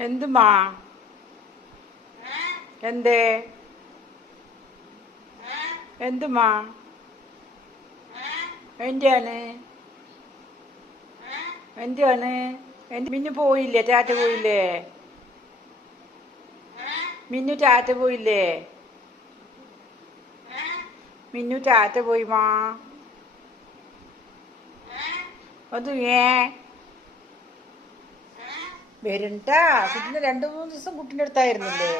എന്തുമാ? എന്തേ? എന്തുമാ? എന്റെയാണ് എന്റെയാണ് എന്റെ മിന്നു പോയില്ലേ? ടാറ്റ പോയില്ലേ? മിന്നു ടാറ്റ പോയില്ലേ? മിന്നു ടാറ്റ പോയി മാ. അത് ഏ? വരണ്ടാ. കുട്ടീനെ രണ്ടു മൂന്ന് ദിവസം കുട്ടീന്റെ അടുത്തായിരുന്നില്ലേ